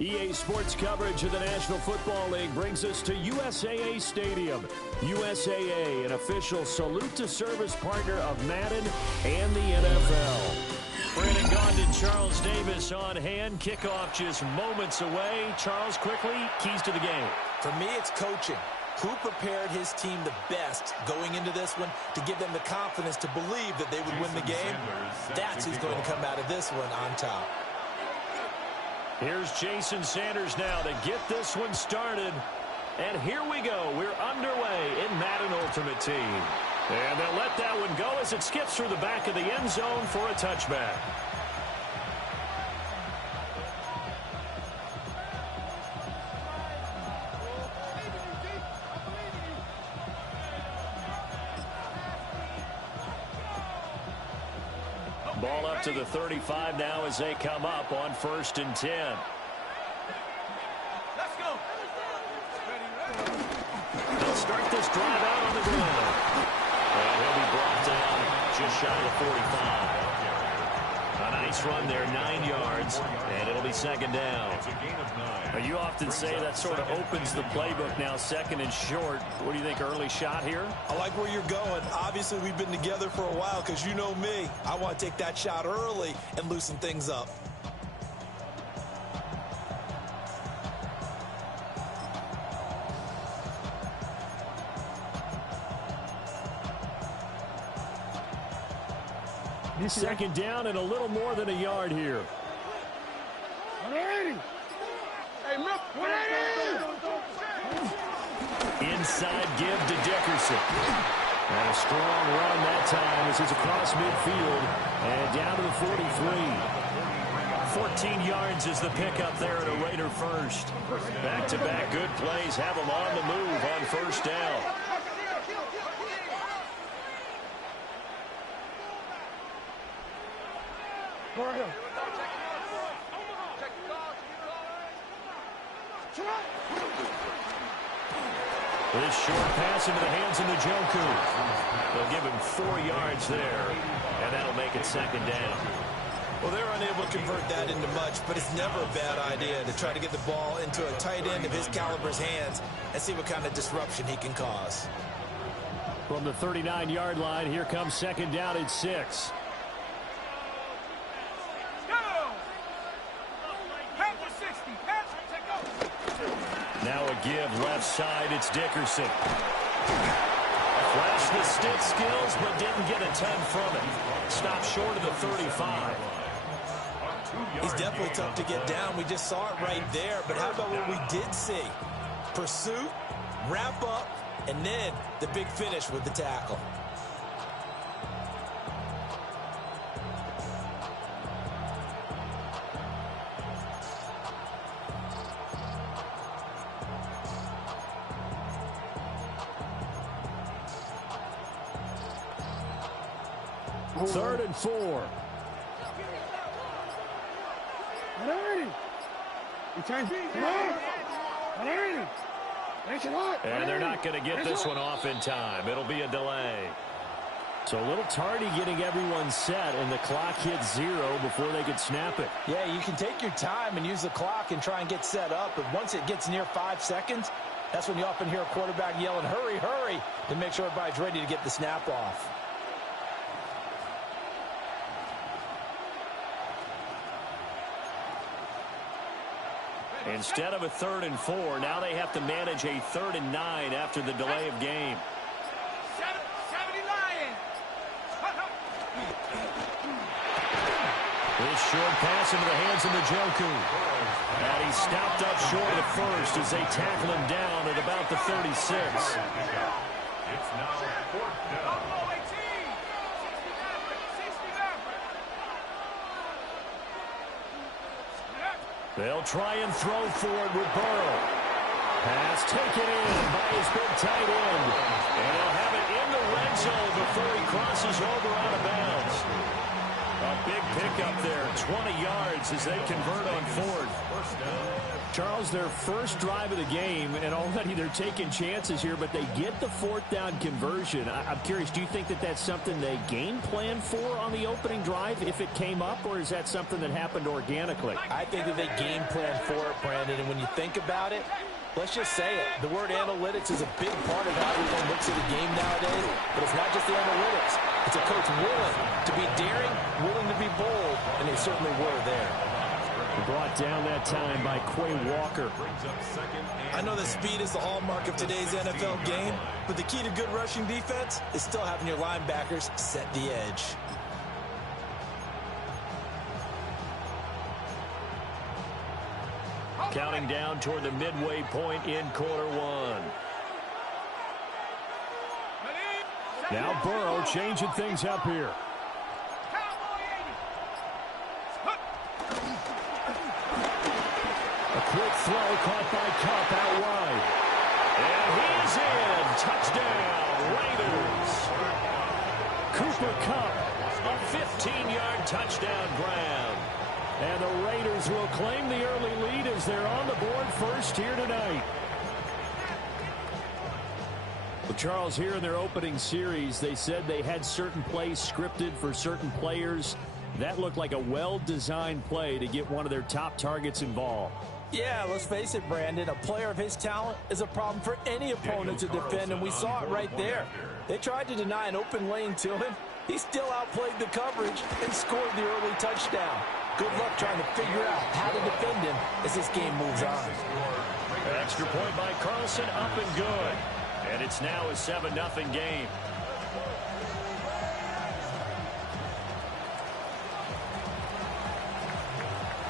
EA Sports coverage of the National Football League brings us to USAA Stadium. USAA, an official salute-to-service partner of Madden and the NFL. Brandon Gaughan, Charles Davis on hand. Kickoff just moments away. Charles, quickly, keys to the game. For me, it's coaching. Who prepared his team the best going into this one to give them the confidence to believe that they would win the game? That's who's going to come out of this one on top. Here's Jason Sanders now to get this one started. And here we go. We're underway in Madden Ultimate Team. And they'll let that one go as it skips through the back of the end zone for a touchback. Ball up to the 35 now as they come up on 1st and 10. Let's go. They'll start this drive out on the ground. And he'll be brought down just shy of the 45. A nice run there, 9 yards, and it'll be 2nd down. Now, you often say that sort of opens the playbook now, 2nd and short. What do you think, early shot here? I like where you're going. Obviously, we've been together for a while because you know me. I want to take that shot early and loosen things up. Second down and a little more than a yard here. 180. Hey, 180. Inside give to Dickerson. And a strong run that time as he's across midfield and down to the 43. 14 yards is the pickup there at a Raider first. Back-to-back good plays have them on the move on 1st down. This short pass into the hands of Njoku. They'll give him 4 yards there, and that'll make it 2nd down. Well, they're unable to convert that into much, but it's never a bad idea to try to get the ball into a tight end of his caliber's hands and see what kind of disruption he can cause. From the 39-yard line, here comes 2nd down and 6. Now a give left side, it's Dickerson. Flashed the stick skills, but didn't get a ton from it. Stopped short of the 35. He's definitely tough to get down. We just saw it right there, but how about what we did see? Pursuit, wrap up, and then the big finish with the tackle. Third and 4. And they're not going to get this one off in time. It'll be a delay. So a little tardy getting everyone set, and the clock hits 0 before they could snap it. Yeah, you can take your time and use the clock and try and get set up, but once it gets near 5 seconds, that's when you often hear a quarterback yelling, hurry, hurry, to make sure everybody's ready to get the snap off. Instead of a 3rd and 4, now they have to manage a 3rd and 9 after the delay of game. 70 Lions. This short pass into the hands of Njoku. And he's stopped up short of the 1st as they tackle him down at about the 36. It's now 4th down. They'll try and throw for it with Burrow. Pass taken in by his big tight end. And he'll have it in the red zone before he crosses over out of bounds. A big pickup there, 20 yards as they convert on fourth. Charles, their first drive of the game, and already they're taking chances here, but they get the fourth down conversion. I'm curious, do you think that that's something they game plan for on the opening drive if it came up, or is that something that happened organically? I think that they game plan for it, Brandon, and when you think about it, let's just say it. The word analytics is a big part of how everyone looks at the game nowadays, but it's not just the analytics. It's a coach willing to be daring, willing to be bold, and they certainly were there. Brought down that time by Quay Walker. I know that speed is the hallmark of today's NFL game, but the key to good rushing defense is still having your linebackers set the edge. Counting down toward the midway point in quarter one. Now Burrow changing things up here. A quick throw caught by Kupp out wide. And he's in. Touchdown, Raiders. Cooper Kupp, a 15-yard touchdown grab. And the Raiders will claim the early lead as they're on the board first here tonight. Well, Charles, here in their opening series, they said they had certain plays scripted for certain players. That looked like a well-designed play to get one of their top targets involved. Yeah, let's face it, Brandon. A player of his talent is a problem for any opponent to defend, and we saw it right there. They tried to deny an open lane to him. He still outplayed the coverage and scored the early touchdown. Good luck trying to figure out how to defend him as this game moves on. An extra point by Carlson, up and good. And it's now a 7-0 game.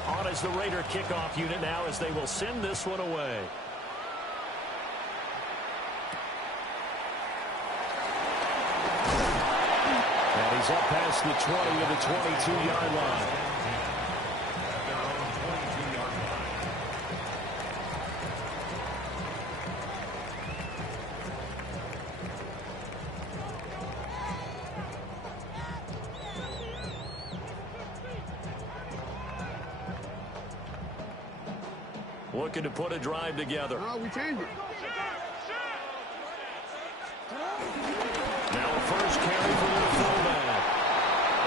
On as the Raider kickoff unit now as they will send this one away. And he's up past the 20 to the 22-yard line. Looking to put a drive together. We change it. Now a first carry for the fullback.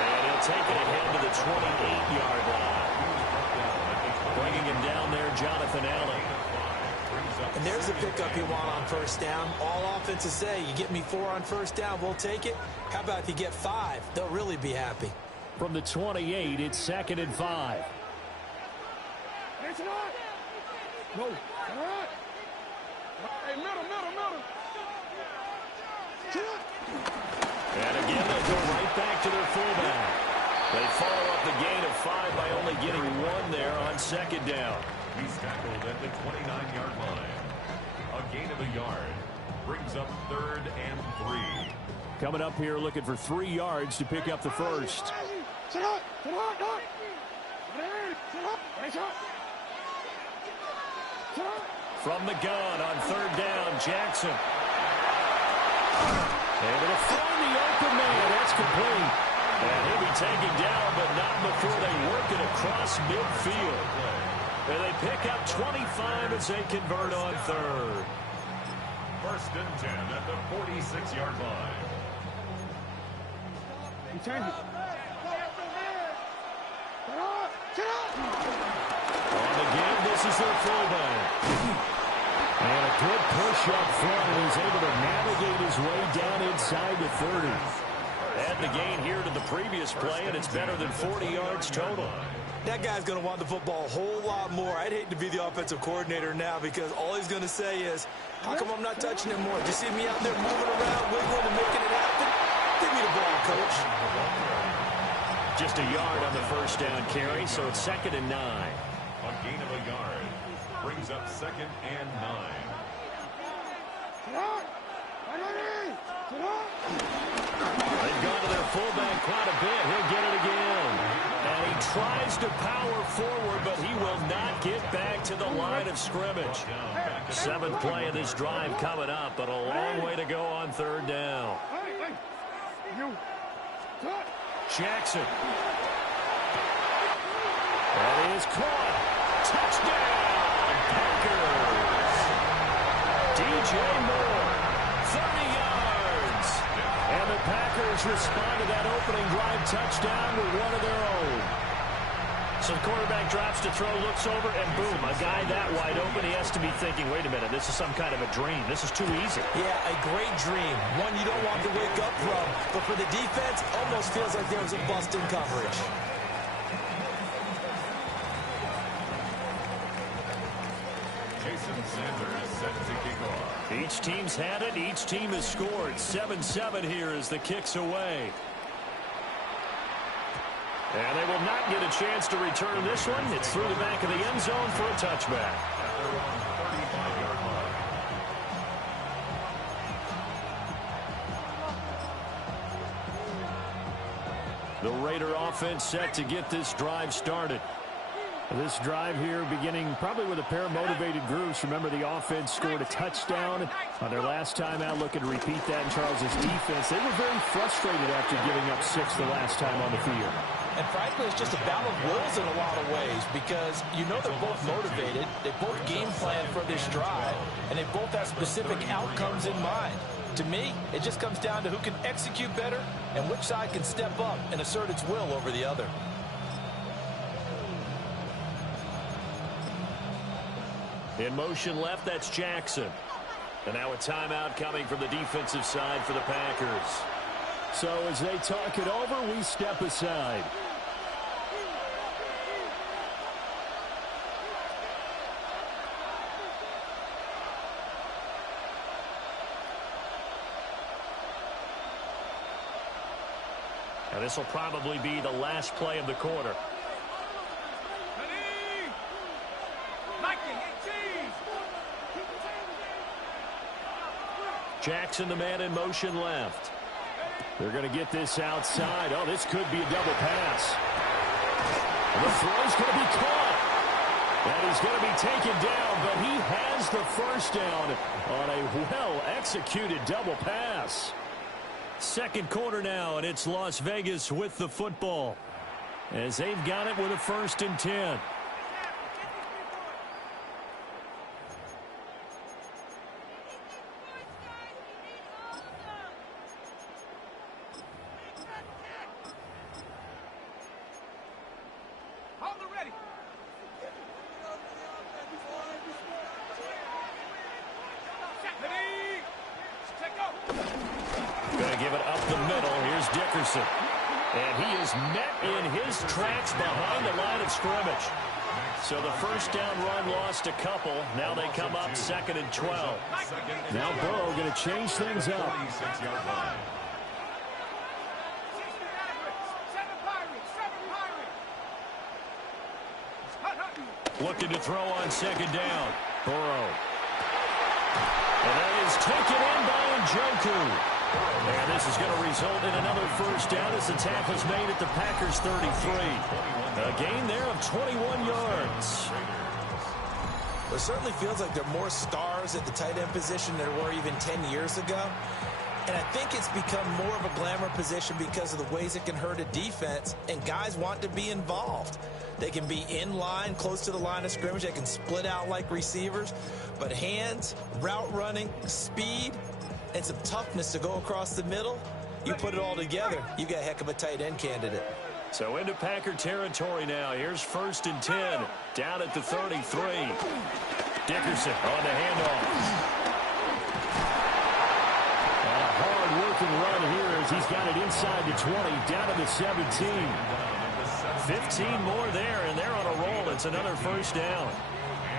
And he'll take it ahead to the 28-yard line. Bringing him down there, Jonathan Allen. And there's the pickup you want on first down. All offenses say, you get me 4 on first down, we'll take it. How about if you get 5? They'll really be happy. From the 28, it's 2nd and 5. No. All right. Hey, middle. And again, they'll go right back to their fullback. They follow up the gain of 5 by only getting 1 there on 2nd down. He's tackled at the 29-yard line. A gain of a yard. Brings up 3rd and 3. Coming up here looking for 3 yards to pick up the first. From the gun on 3rd down, Jackson. Able to find the open man. That's complete. And he'll be taken down, but not before they work it across midfield. And they pick up 25 as they convert on 3rd. 1st and 10 at the 46-yard line. You change it. On the game, this is their fullback. And a good push up front, and he's able to navigate his way down inside the 30. Add the gain here to the previous play, and it's better than 40 yards total. That guy's going to want the football a whole lot more. I'd hate to be the offensive coordinator now because all he's going to say is, how come I'm not touching him more? Do you see me out there moving around, wiggling and making it happen? Give me the ball, coach. Just a yard on the first down carry, so it's 2nd and 9. A gain of a yard. Brings up 2nd and 9. They've gone to their fullback quite a bit. He'll get it again. And he tries to power forward, but he will not get back to the line of scrimmage. 7th play of this drive coming up, but a long way to go on 3rd down. Jackson. That is caught. Touchdown, Packers. DJ Moore, 30 yards. And the Packers respond to that opening drive touchdown with one of their own. So the quarterback drops to throw, looks over, and boom, a guy that wide open. He has to be thinking, wait a minute, this is some kind of a dream. This is too easy. Yeah, a great dream. One you don't want to wake up from. But for the defense, almost feels like there was a bust in coverage. Jason Sanders set to kick off. Each team's had it. Each team has scored. 7-7 here as the kick's away. And they will not get a chance to return this one. It's through the back of the end zone for a touchback. At their own 35-yard line. The Raider offense set to get this drive started. This drive here beginning probably with a pair of motivated groups. Remember, the offense scored a touchdown on their last time out. Looking to repeat that in Charles' defense. They were very frustrated after giving up 6 the last time on the field. And frankly, it's just a battle of wills in a lot of ways because you know they're both motivated. They both game plan for this drive, and they both have specific outcomes in mind. To me, it just comes down to who can execute better and which side can step up and assert its will over the other. In motion left, that's Jackson. And now a timeout coming from the defensive side for the Packers. So as they talk it over, we step aside. And this will probably be the last play of the quarter. Jackson, the man in motion left. They're going to get this outside. Oh, this could be a double pass. And the throw's going to be caught. And he's going to be taken down, but he has the first down on a well-executed double pass. Second quarter now, and it's Las Vegas with the football as they've got it with a 1st and 10. And he is met in his tracks behind the line of scrimmage. So the first down run lost a couple. Now they come up 2nd and 12. Now Burrow going to change things up. Looking to throw on 2nd down. Burrow. And that is taken in by Njoku. And this is going to result in another first down as the tackle's made at the Packers 33. A gain there of 21 yards. Well, it certainly feels like there are more stars at the tight end position than there were even 10 years ago. And I think it's become more of a glamour position because of the ways it can hurt a defense, and guys want to be involved. They can be in line, close to the line of scrimmage. They can split out like receivers. But hands, route running, speed, and some toughness to go across the middle, you put it all together, you got a heck of a tight end candidate. So into Packer territory now. Here's 1st and 10, down at the 33. Dickerson on the handoff. And a hard-working run here as he's got it inside the 20, down to the 17. 15 more there, and they're on a roll. It's another first down.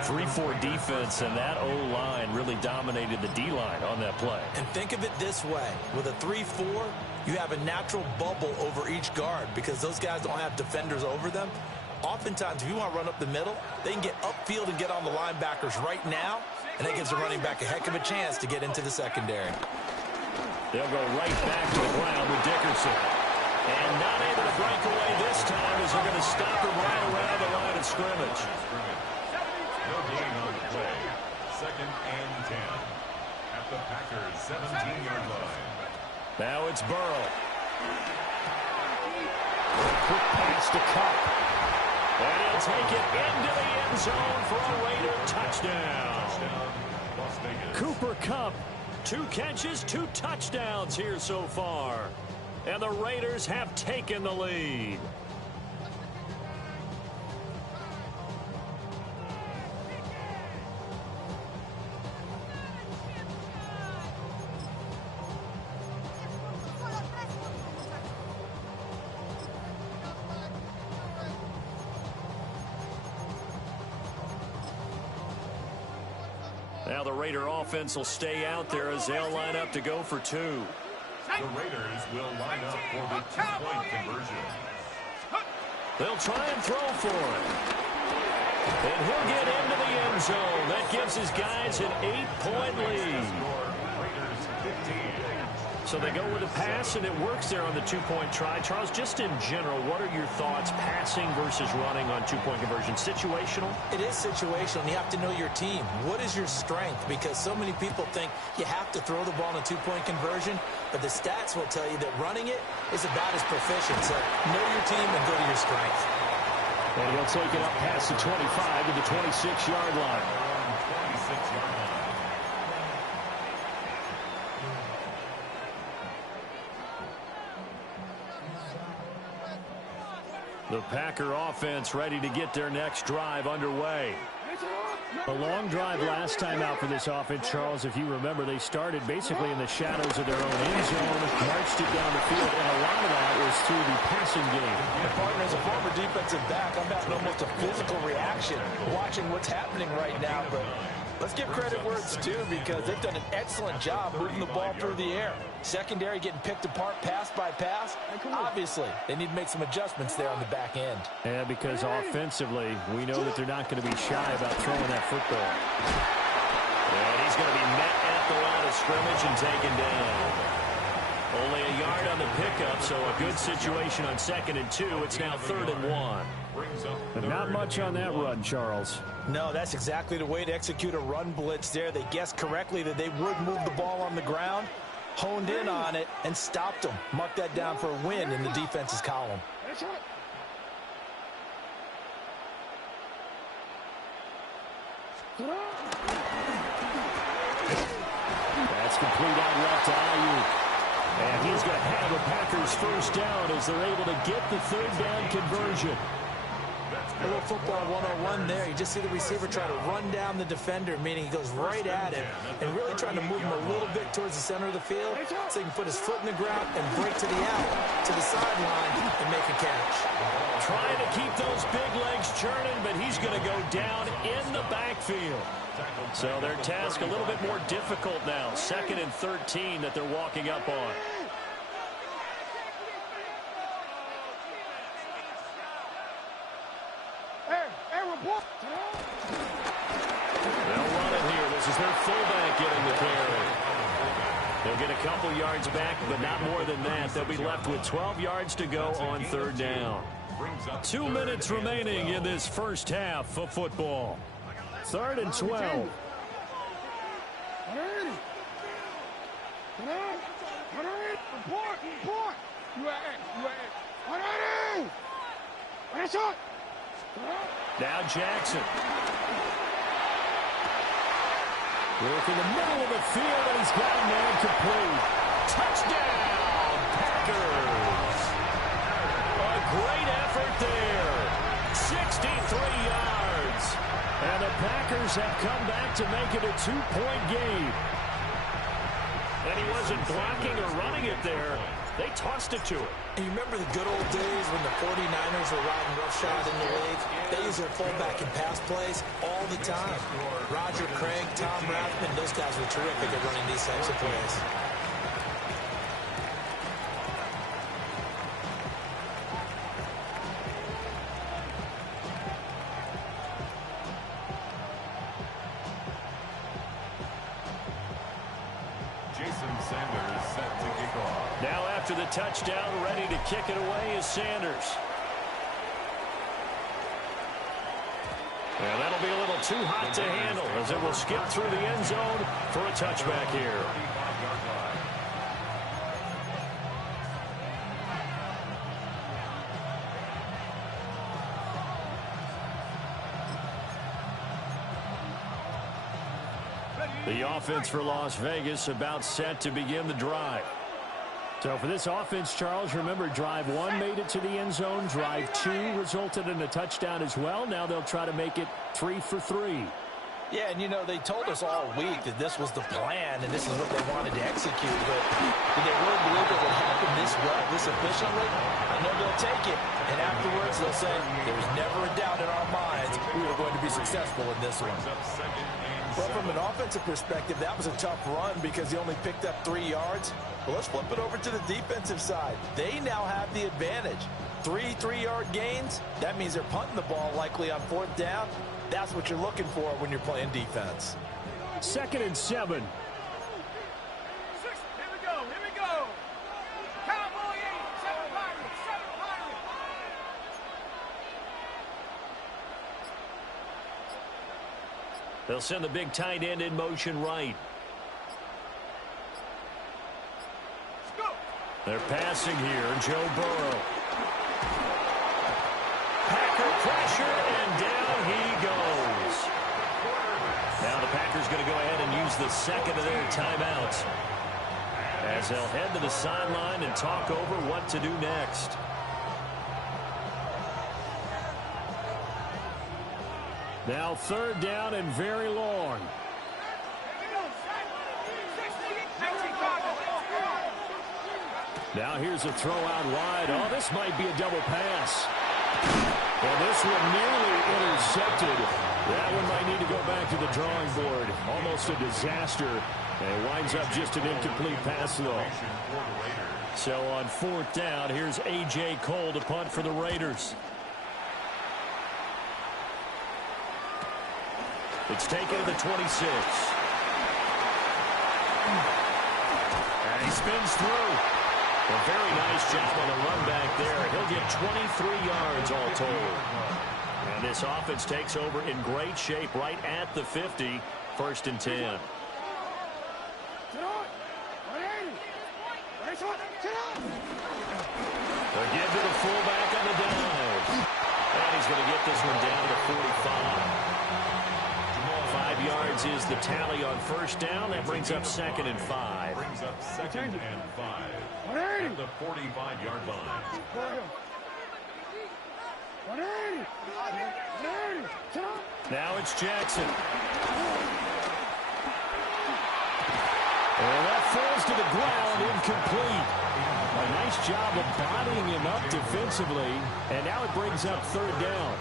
3-4 defense, and that O-line really dominated the D-line on that play. And think of it this way. With a 3-4, you have a natural bubble over each guard because those guys don't have defenders over them. Oftentimes, if you want to run up the middle, they can get upfield and get on the linebackers right now, and that gives the running back a heck of a chance to get into the secondary. They'll go right back to the ground with Dickerson. And not able to break away this time as they're going to stop him right around the line of scrimmage. No gain on the play. 2nd and 10 at the Packers 17-yard line. Now it's Burrow. Quick pass to Cup. And he'll take it into the end zone for a Raider touchdown. Cooper Kupp, 2 catches, 2 touchdowns here so far. And the Raiders have taken the lead. Now the Raider offense will stay out there as they'll line up to go for 2. The Raiders will line up for the 2-point conversion. They'll try and throw for it. And he'll get into the end zone. That gives his guys an 8-point lead. Raiders 15. So they go with a pass, and it works there on the 2-point try. Charles, just in general, what are your thoughts passing versus running on 2-point conversion? Situational? It is situational. You have to know your team. What is your strength? Because so many people think you have to throw the ball in a 2-point conversion, but the stats will tell you that running it is about as proficient. So know your team and go to your strength. And he'll take it up past the 25 to the 26-yard line. 26-yard line. The Packer offense ready to get their next drive underway. A long drive last time out for this offense, Charles. If you remember, they started basically in the shadows of their own end zone, marched it down the field, and a lot of that was through the passing game. My partner, as a former defensive back, I'm having almost a physical reaction watching what's happening right now. But let's give credit where it's due, because they've done an excellent job moving the ball through the air. Secondary getting picked apart pass by pass. Obviously, they need to make some adjustments there on the back end. Yeah, because offensively, we know that they're not going to be shy about throwing that football. And he's going to be met at the line of scrimmage and taken down. Only a yard on the pickup, so a good situation on 2nd and 2. It's now 3rd and 1. But not much on that run, Charles. No, that's exactly the way to execute a run blitz there. They guessed correctly that they would move the ball on the ground, honed in on it, and stopped them. Mark that down for a win in the defense's column. That's complete out left to Ayuk. And he's going to have the Packers first down as they're able to get the 3rd down conversion. A little football 101 there. You just see the receiver try to run down the defender, meaning he goes right at him and really trying to move him a little bit towards the center of the field so he can put his foot in the ground and break to the out, to the sideline, and make a catch. Trying to keep those big legs churning, but he's going to go down in the backfield. So their task a little bit more difficult now. 2nd and 13 that they're walking up on. They'll run it here. This is their fullback getting the carry. They'll get a couple yards back, but not more than that. They'll be left with 12 yards to go on 3rd down. 2 minutes remaining in this first half of football. 3rd and 12. Now Jackson. Working the middle of the field, and he's got a man complete. Touchdown, Packers. A great effort there. 63 yards. And the Packers have come back to make it a 2-point game. And he wasn't blocking or running it there. They tossed it to him. And you remember the good old days when the 49ers were riding roughshod in the league? They use their fullback in pass plays all the time. Roger Craig, Tom Rathman, those guys were terrific at running these types of plays. Now after the touchdown, ready to kick it away is Sanders. And that'll be a little too hot to handle as it will skip through the end zone for a touchback here. The offense for Las Vegas about set to begin the drive. So for this offense, Charles, remember, drive 1 made it to the end zone. Drive 2 resulted in a touchdown as well. Now they'll try to make it 3 for 3. Yeah, and, you know, they told us all week that this was the plan and this is what they wanted to execute. But did they really believe it would happen this well, this efficiently? I know they'll take it. And afterwards, they'll say, there's never a doubt in our minds we were going to be successful in this one. But from an offensive perspective, that was a tough run because he only picked up 3 yards. Well, let's flip it over to the defensive side. They now have the advantage. 3 3-yard gains. That means they're punting the ball likely on 4th down. That's what you're looking for when you're playing defense. 2nd and 7. Here we go. Here we go. Cowboy 8, 7 Pirates, 7 Pirates. They'll send the big tight end in motion right. They're passing here. Joe Burrow. Packer pressure, and down he goes. Now the Packers going to go ahead and use the 2nd of their timeouts as they'll head to the sideline and talk over what to do next. Now 3rd down and very long. Now here's a throw out wide. Oh, this might be a double pass. Well, this one nearly intercepted. That one might need to go back to the drawing board. Almost a disaster. And it winds up just an incomplete pass though. So on 4th down, here's A.J. Cole to punt for the Raiders. It's taken to the 26. And he spins through. A very nice job on the run back there. He'll get 23 yards all told. And this offense takes over in great shape right at the 50. 1st and 10. Again to the fullback on the dive. And he's going to get this one down to the 45. 5 yards is the tally on 1st down. That brings up 2nd and 5. Brings up 2nd and 5 at the 45-yard line. Now it's Jackson. And that falls to the ground, incomplete. A nice job of bodying him up defensively. And now it brings up 3rd down.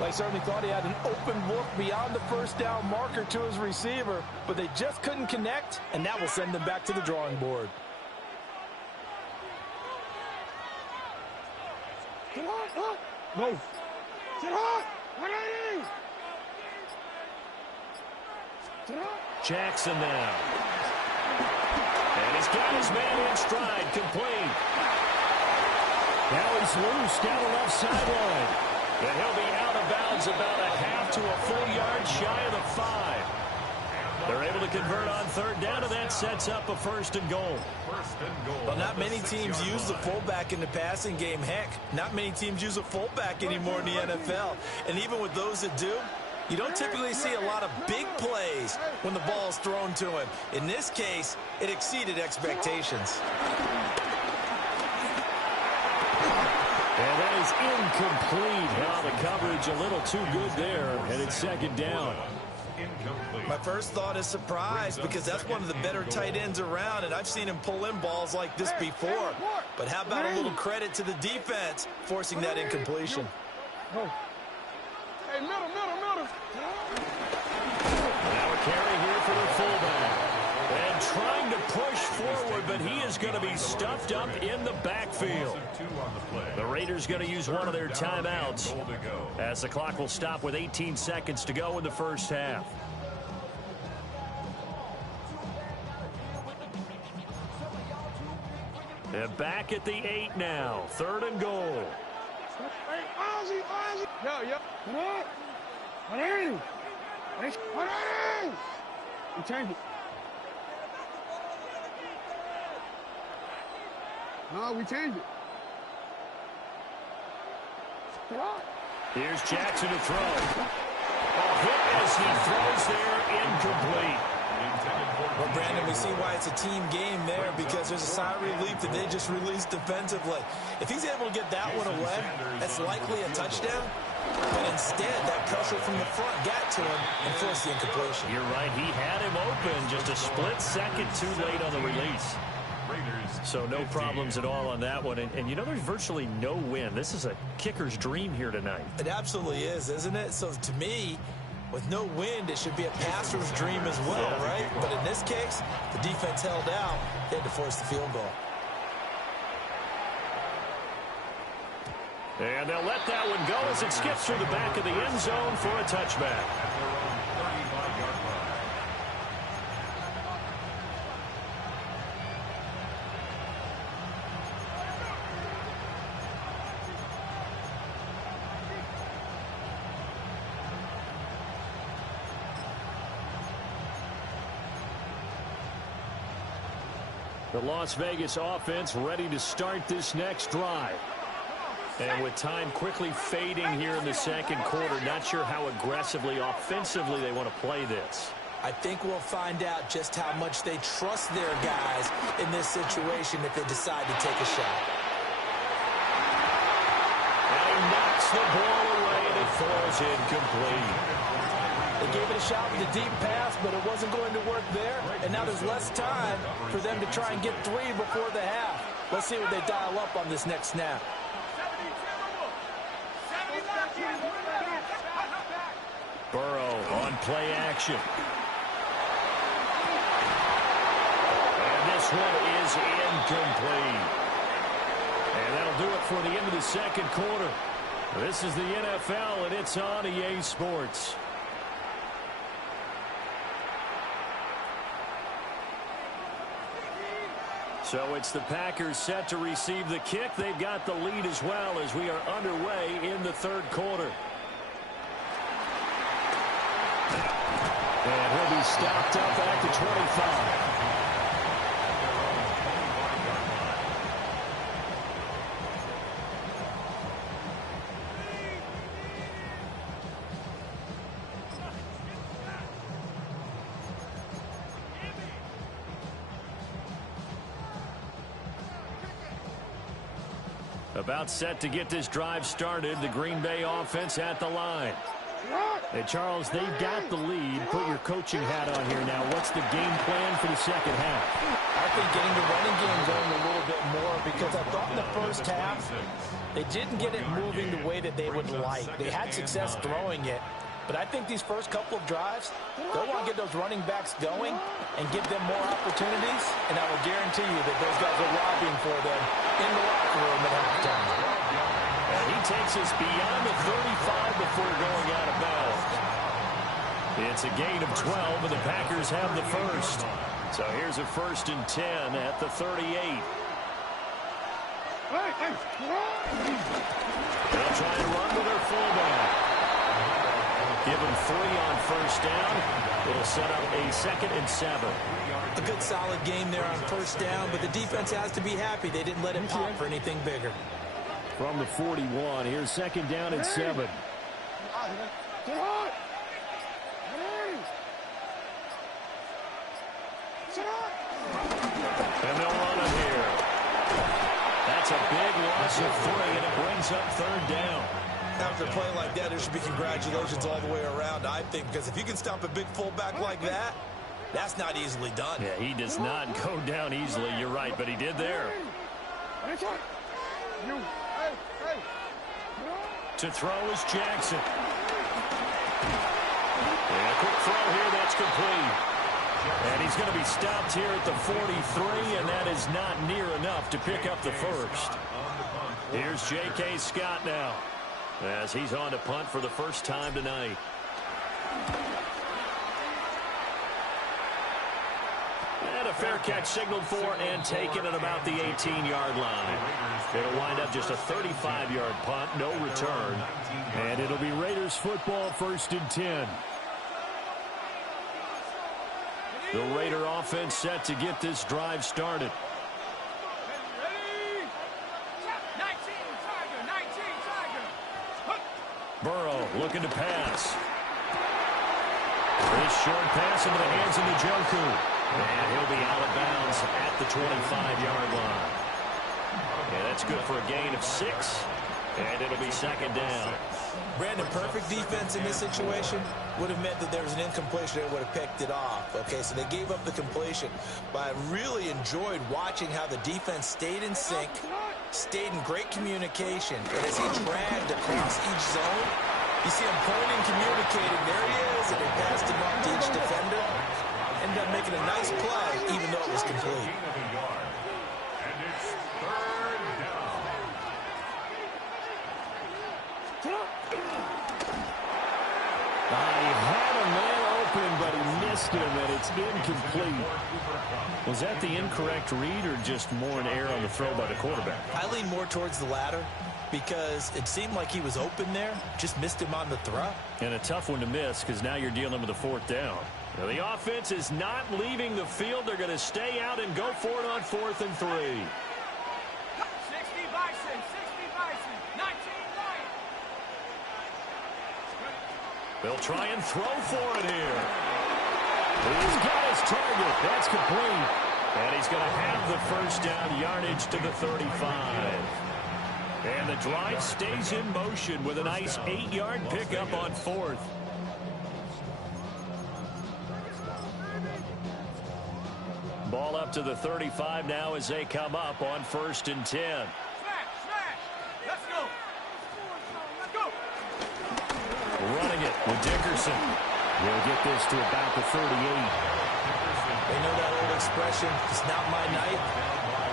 They certainly thought he had an open look beyond the 1st down marker to his receiver, but they just couldn't connect, and that will send them back to the drawing board. Go. Jackson now. And he's got his man in stride, complete. Now he's loose down the left sideline. And he'll be out of bounds about a half to a full yard shy of the 5. They're able to convert on 3rd down, and that sets up a 1st and goal. Well, not many teams use the fullback in the passing game. Heck, not many teams use a fullback anymore in the NFL. And even with those that do, you don't typically see a lot of big plays when the ball's thrown to him. In this case, it exceeded expectations. And that is incomplete. Now the coverage a little too good there, and it's 2nd down. My first thought is surprise because that's one of the better tight ends around, and I've seen him pull in balls like this before. But how about a little credit to the defense forcing that incompletion? Hey, middle. Now a carry here for the fullback. And trying to push forward, but he is going to be stuffed up in the backfield. The Raiders going to use one of their timeouts as the clock will stop with 18 seconds to go in the 1st half. They're back at the 8 now. 3rd and goal. Hey, Ozzy. Yo. What are you? You change it. No, we changed it. Here's Jackson to throw. Hit as he throws there, incomplete. Well, Brandon, we see why it's a team game there, because there's a sigh of relief that they just released defensively. If he's able to get that one away, that's likely a touchdown. But instead, that pressure from the front got to him and forced the incompletion. You're right. He had him open just a split second too late on the release. So no problems at all on that one. And you know, there's virtually no wind. This is a kicker's dream here tonight. It absolutely is, isn't it? So to me, with no wind, it should be a passer's dream as well, right? But in this case, the defense held out. They had to force the field goal. And they'll let that one go as it skips through the back of the end zone for a touchback. The Las Vegas offense ready to start this next drive. And with time quickly fading here in the second quarter, not sure how aggressively, offensively they want to play this. I think we'll find out just how much they trust their guys in this situation if they decide to take a shot. And he knocks the ball away and it falls incomplete. They gave it a shot with a deep pass, but it wasn't going to work there. And now there's less time for them to try and get three before the half. Let's see what they dial up on this next snap. Burrow on play action. And this one is incomplete. And that'll do it for the end of the second quarter. This is the NFL, and it's on EA Sports. So it's the Packers set to receive the kick. They've got the lead as well as we are underway in the third quarter. And he'll be stopped up at the 25. About set to get this drive started. The Green Bay offense at the line. Hey, Charles, they've got the lead. Put your coaching hat on here now. What's the game plan for the second half? I think getting the running game going a little bit more, because I thought in the first half they didn't get it moving the way that they would like. They had success throwing it. But I think these first couple of drives, they'll want to get those running backs going and give them more opportunities. And I will guarantee you that those guys are lobbying for them in the locker room at halftime. And he takes us beyond the 35 before going out of bounds. It's a gain of 12, and the Packers have the first. So here's a 1st and 10 at the 38. They'll try and run with their fullback. Give him 3 on first down. It'll set up a 2nd and 7. A good solid game there on first down, but the defense has to be happy they didn't let him pop for anything bigger. From the 41, here's 2nd down and 7. And they'll run it here. That's a big loss of 3, and it brings up 3rd down. After a play like that, there should be congratulations all the way around, I think, because if you can stop a big fullback like that, that's not easily done. Yeah, he does not go down easily. You're right, but he did there. To throw is Jackson. And a quick throw here, that's complete. And he's going to be stopped here at the 43, and that is not near enough to pick up the first. Here's J.K. Scott now, as he's on to punt for the first time tonight. And a fair catch signaled for and taken at about the 18-yard line. It'll wind up just a 35-yard punt, no return. And it'll be Raiders football, 1st and 10. The Raider offense set to get this drive started. Burrow looking to pass. This short pass into the hands of Njoku. And he'll be out of bounds at the 25-yard line. Yeah, that's good for a gain of 6. And it'll be second down. Brandon, perfect defense in this situation would have meant that there was an incompletion. They would have picked it off. Okay, so they gave up the completion. But I really enjoyed watching how the defense stayed in sync, stayed in great communication. And as he dragged across each zone, you see him pointing, communicating. There he is, and he passed him up to each defender. Ended up making a nice play, even though it was complete. And it's third down. He had a man open, but he missed him, and it's incomplete. Was that the incorrect read or just more an error on the throw by the quarterback? I lean more towards the latter because it seemed like he was open there, just missed him on the throw. And a tough one to miss because now you're dealing with a fourth down. Now, the offense is not leaving the field. They're going to stay out and go for it on 4th and 3. 60 Bison, 60 Bison, 19 Lions. They'll try and throw for it here. He's got his target. That's complete. And he's going to have the first down yardage to the 35. And the drive stays in motion with a nice 8-yard pickup on 4th. Ball up to the 35 now as they come up on 1st and 10. Smash, smash. Let's go. Let's go. Running it with Dickerson. We'll get this to about the 38. They know that old expression, it's not my night.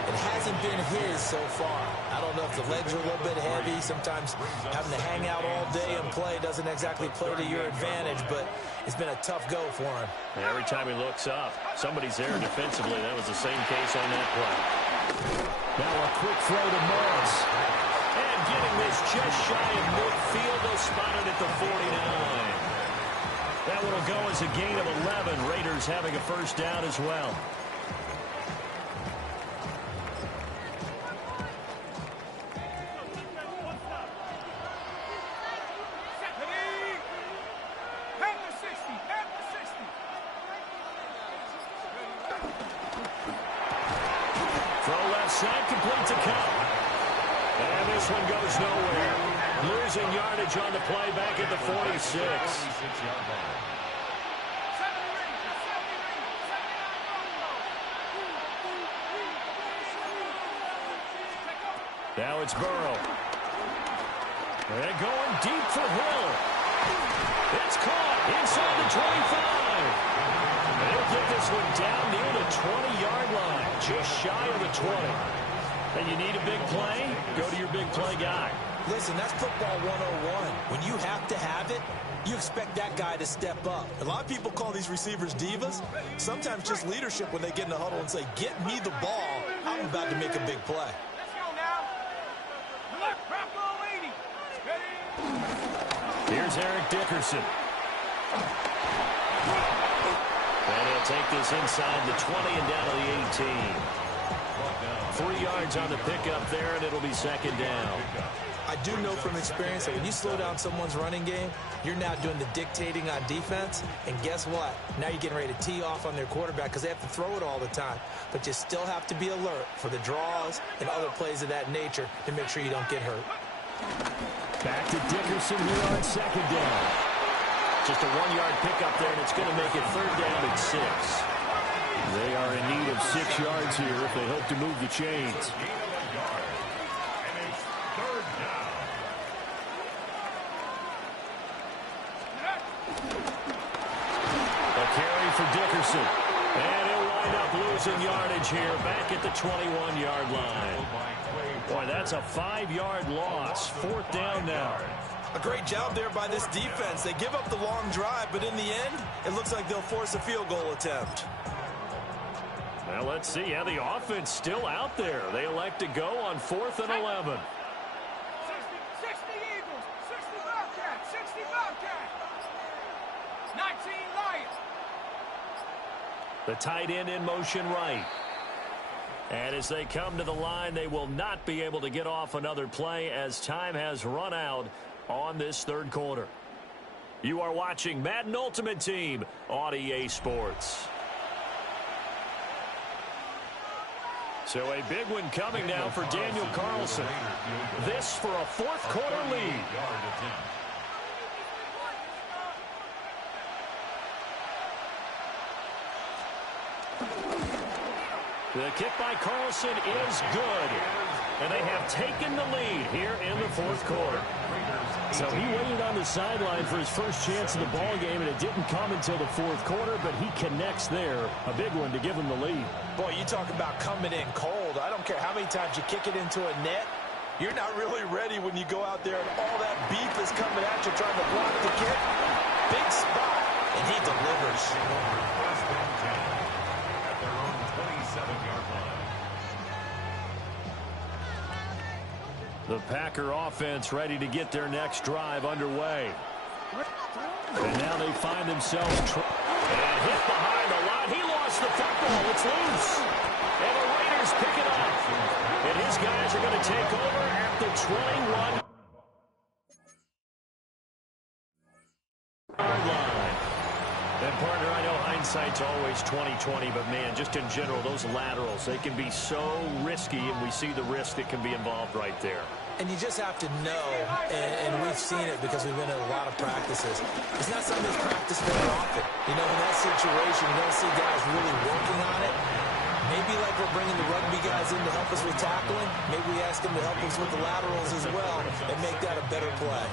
It hasn't been his so far. I don't know if the legs are a little bit heavy. Sometimes having to hang out all day and play doesn't exactly play to your advantage, but it's been a tough go for him. And every time he looks up, somebody's there defensively. That was the same case on that play. Now a quick throw to Morris. And getting this just shy of midfield. They'll spot it at the 49. That one will go as a gain of 11. Raiders having a first down as well. Side complete to Cup. And this one goes nowhere. Losing yardage on the play back at the 46. Now it's Burrow. And going deep for Hill. It's caught inside the 25. They'll get this one down near the 20-yard line, just shy of the 20. And you need a big play, go to your big play guy. Listen, that's football 101. When you have to have it, you expect that guy to step up. A lot of people call these receivers divas. Sometimes just leadership when they get in the huddle and say, get me the ball, I'm about to make a big play. Let's go now. Left, Bronco 80. Ready? Here's Eric Dickerson. And he'll take this inside the 20 and down to the 18. 3 yards on the pickup there, and it'll be second down. I do know from experience that when you slow down someone's running game, you're now doing the dictating on defense. And guess what? Now you're getting ready to tee off on their quarterback because they have to throw it all the time. But you still have to be alert for the draws and other plays of that nature to make sure you don't get hurt. Back to Dickerson here on second down. Just a 1-yard pickup there, and it's going to make it third down and 6. They are in need of 6 yards here if they hope to move the chains. A carry for Dickerson. And he'll wind up losing yardage here back at the 21-yard line. Boy, that's a 5-yard loss. Fourth down now. A great job there by this defense. They give up the long drive, but in the end, it looks like they'll force a field goal attempt. Well, let's see. Yeah, the offense still out there. They elect to go on 4th and 11. 60 Eagles, 60 Bobcats, 60 Bobcats. 19 Lions. The tight end in motion right. And as they come to the line, they will not be able to get off another play as time has run out on this third quarter. You are watching Madden Ultimate Team on EA Sports. So a big one coming now for Daniel Carlson. This for a fourth quarter lead. The kick by Carlson is good. And they have taken the lead here in the fourth quarter. So he waited on the sideline for his first chance in the ball game, and it didn't come until the fourth quarter, but he connects there. A big one to give him the lead. Boy, you talk about coming in cold. I don't care how many times you kick it into a net. You're not really ready when you go out there and all that beef is coming at you trying to block the kick. Big spot, and he delivers. First and 10 at their own 27-yard line. The Packer offense ready to get their next drive underway. And now they find themselves and hit behind the line. He lost the football. It's loose. And the Raiders pick it up. And his guys are going to take over at the 21-yard line. And, partner, I know hindsight's always 20/20, but, man, just in general, those laterals, they can be so risky, and we see the risk that can be involved right there. And you just have to know, and we've seen it because we've been in a lot of practices. It's not something that's practiced very often. You know, in that situation, you don't see guys really working on it. Maybe like we're bringing the rugby guys in to help us with tackling, maybe we ask them to help us with the laterals as well and make that a better play.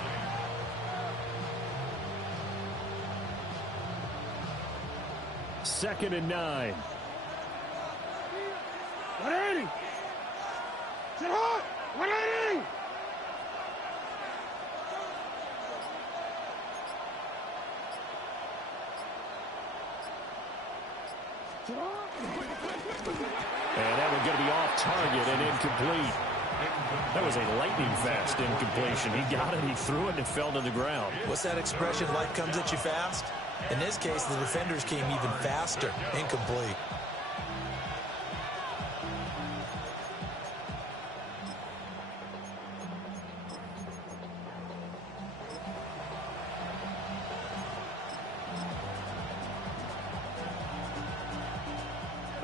Second and 9. 180. Sit hot. 180. And that one going to be off target and incomplete. That was a lightning-fast incompletion. He got it, he threw it, and it fell to the ground. What's that expression, life comes at you fast? In this case, the defenders came even faster. Incomplete.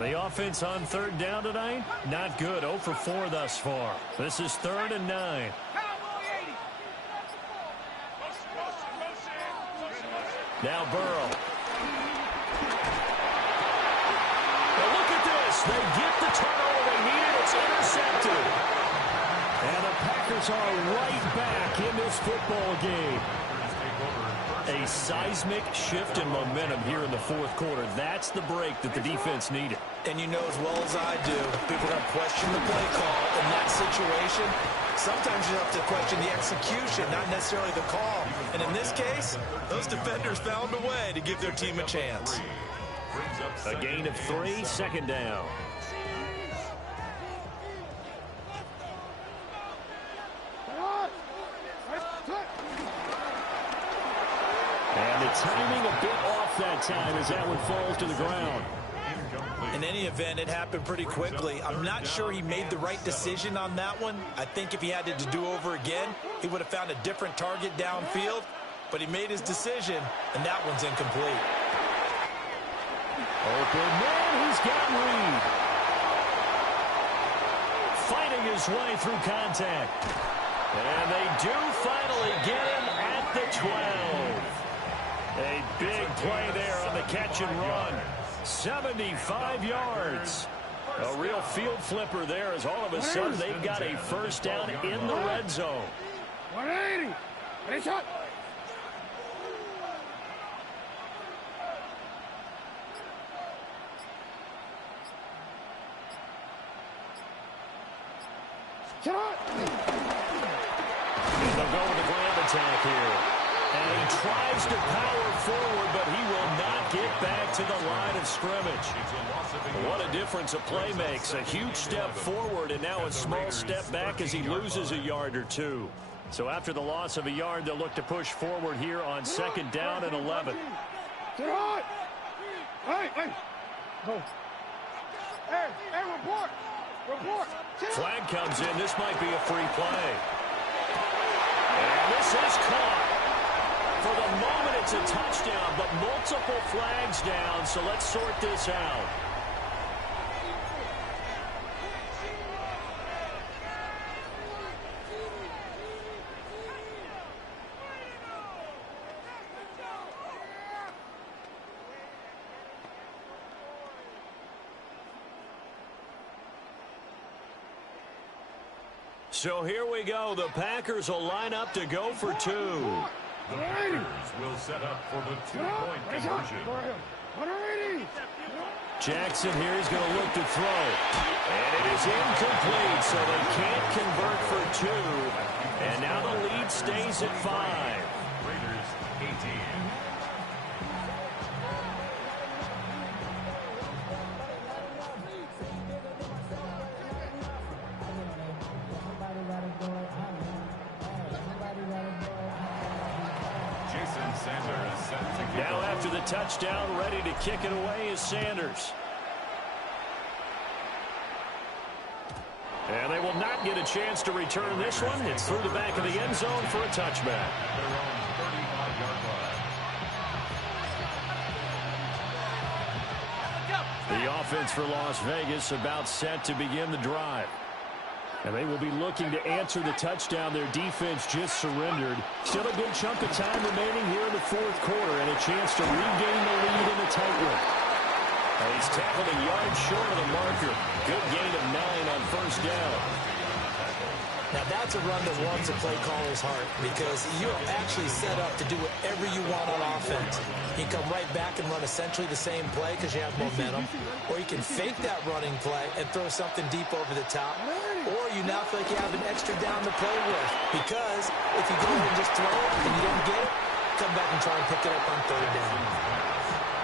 The offense on third down tonight, not good. 0 for 4 thus far. This is 3rd and 9. Now Burrow. Now look at this. They get the turnover they needed. It's intercepted. And the Packers are right back in this football game. A seismic shift in momentum here in the fourth quarter. That's the break that the defense needed. And you know as well as I do, people are going to question the play call in that situation. Sometimes you have to question the execution, not necessarily the call. And in this case, those defenders found a way to give their team a chance. A gain of 3, second down. And the timing a bit off that time as that one falls to the ground. In any event, it happened pretty quickly. I'm not sure he made the right decision on that one. I think if he had it to do over again, he would have found a different target downfield. But he made his decision, and that one's incomplete. Open man, he's got Reed. Fighting his way through contact. And they do finally get him at the 12. A big play there on the catch and run. 75 yards. A real field flipper there as all of a sudden they've got a first down in the red zone. 180. Ready, shot. Shot. And they'll go with the grab attack here. And he tries to power forward, but he will not get back to the line of scrimmage. What a difference a play makes. A huge step forward and now a small step back as he loses a yard or two. So after the loss of a yard, they'll look to push forward here on second down and 11. Sit hot. Hey, hey. Go. Hey, hey, report. Report. Flag comes in. This might be a free play. And this is caught. For the moment, it's a touchdown, but multiple flags down, so let's sort this out. So here we go. The Packers will line up to go for two. The Packers will set up for the two-point conversion. Jackson here is going to look to throw. And it is incomplete, so they can't convert for two. And now the lead stays at 5. Raiders 18. Now after the touchdown, ready to kick it away is Sanders. And they will not get a chance to return this one. It's through the back of the end zone for a touchback. Their own 35-yard line. The offense for Las Vegas about set to begin the drive. And they will be looking to answer the touchdown their defense just surrendered. Still a good chunk of time remaining here in the fourth quarter and a chance to regain the lead in a tight one. He's tackled a yard short of the marker. Good gain of 9 on first down. Now that's a run that warms a play caller's heart because you're actually set up to do whatever you want on offense. You can come right back and run essentially the same play because you have momentum, or you can fake that running play and throw something deep over the top, or you now feel like you have an extra down to play with because if you go ahead and just throw it and you don't get it, come back and try and pick it up on third down.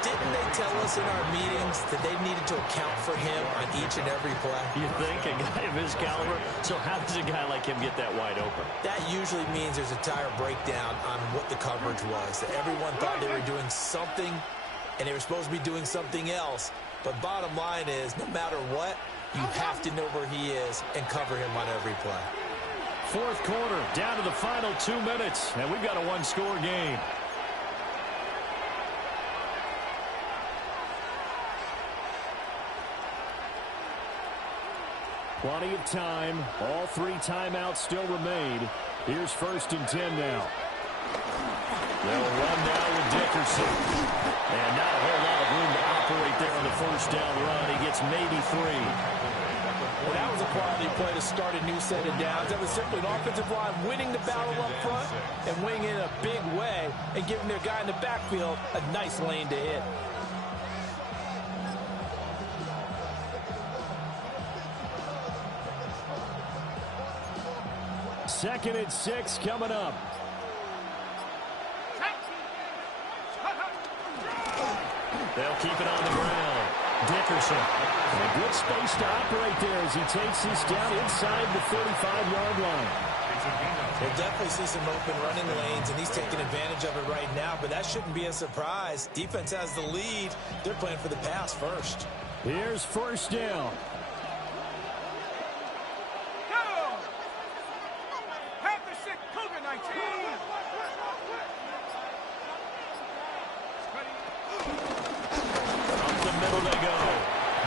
Didn't they tell us in our meetings that they needed to account for him on each and every play? You think? A guy of his caliber? So how does a guy like him get that wide open? That usually means there's a tire breakdown on what the coverage was. That everyone thought they were doing something, and they were supposed to be doing something else. But bottom line is, no matter what, you have to know where he is and cover him on every play. Fourth quarter, down to the final 2 minutes, and we've got a one-score game. Plenty of time. All 3 timeouts still remain. Here's 1st and 10 now. They'll run now with Dickerson. And not a whole lot of room to operate there on the first down run. He gets maybe 3. Well, that was a quality play to start a new set of downs. That was simply an offensive line winning the battle up front and winning in a big way and giving their guy in the backfield a nice lane to hit. Second and 6 coming up. They'll keep it on the ground. Dickerson. And a good space to operate there as he takes this down inside the 35-yard line. We'll definitely see some open running lanes, and he's taking advantage of it right now, but that shouldn't be a surprise. Defense has the lead. They're playing for the pass first. Here's first down.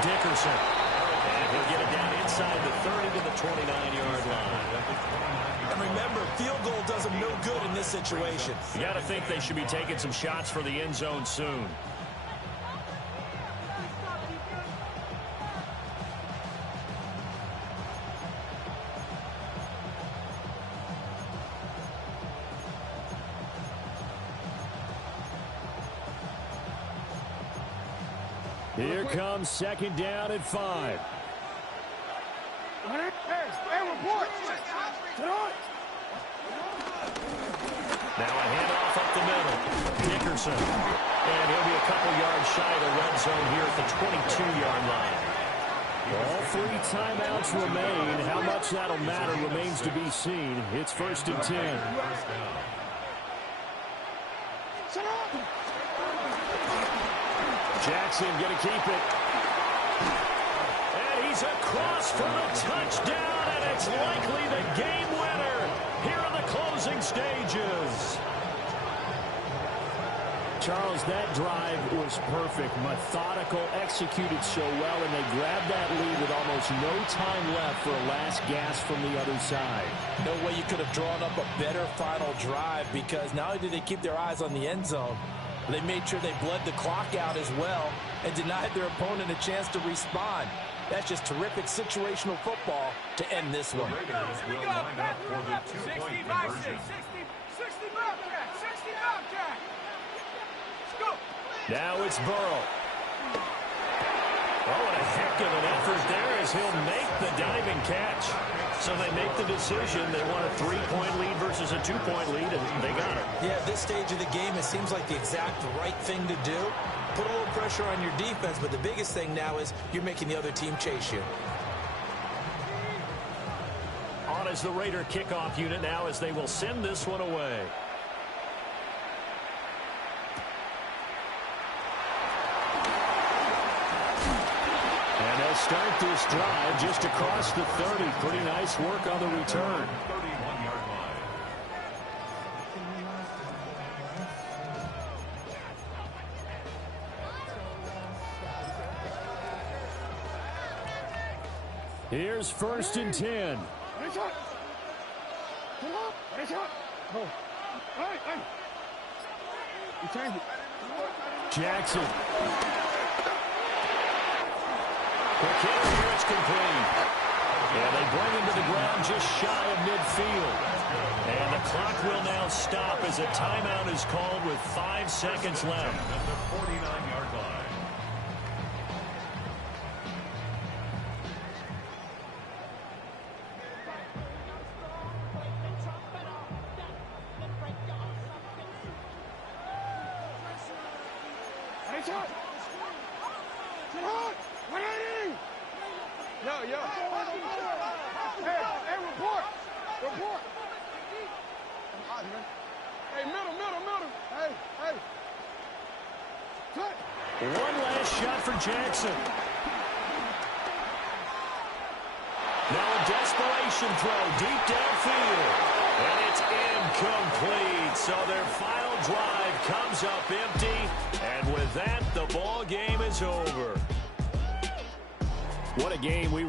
Dickerson. And he'll get it down inside the 30 to the 29-yard line. And remember, field goal does them no good in this situation. You got to think they should be taking some shots for the end zone soon. Here comes second down at 5. Now a handoff up the middle. Dickerson. And he'll be a couple yards shy of the red zone here at the 22-yard line. All 3 timeouts remain. How much that'll matter remains to be seen. It's 1st and 10. Jackson going to keep it. And he's across for the touchdown, and it's likely the game winner here in the closing stages. Charles, that drive was perfect. Methodical, executed so well, and they grabbed that lead with almost no time left for a last gasp from the other side. No way you could have drawn up a better final drive, because not only did they keep their eyes on the end zone, they made sure they bled the clock out as well and denied their opponent a chance to respond. That's just terrific situational football to end this one. The Raiders will line up for the two-point conversion. 60 Bobcat, 60 Bobcat. Let's go. Now it's Burrow. Oh, what a heck of an effort there as he'll make the diving catch. So they make the decision. They want a 3-point lead versus a 2-point lead, and they got it. Yeah, at this stage of the game, it seems like the exact right thing to do. Put a little pressure on your defense, but the biggest thing now is you're making the other team chase you. On is the Raider kickoff unit now as they will send this one away. And they'll start this drive just across the 30. Pretty nice work on the return. 31-yard line. Here's 1st and 10. Jackson. Quick hit here, it's complete. And they bring him to the ground just shy of midfield. And the clock will now stop as a timeout is called with 5 seconds left. At the 49-yard line. One last shot for Jackson. Now a desperation throw deep downfield. And it's incomplete. So their final drive comes up empty. And with that, the ball game is over. What a game we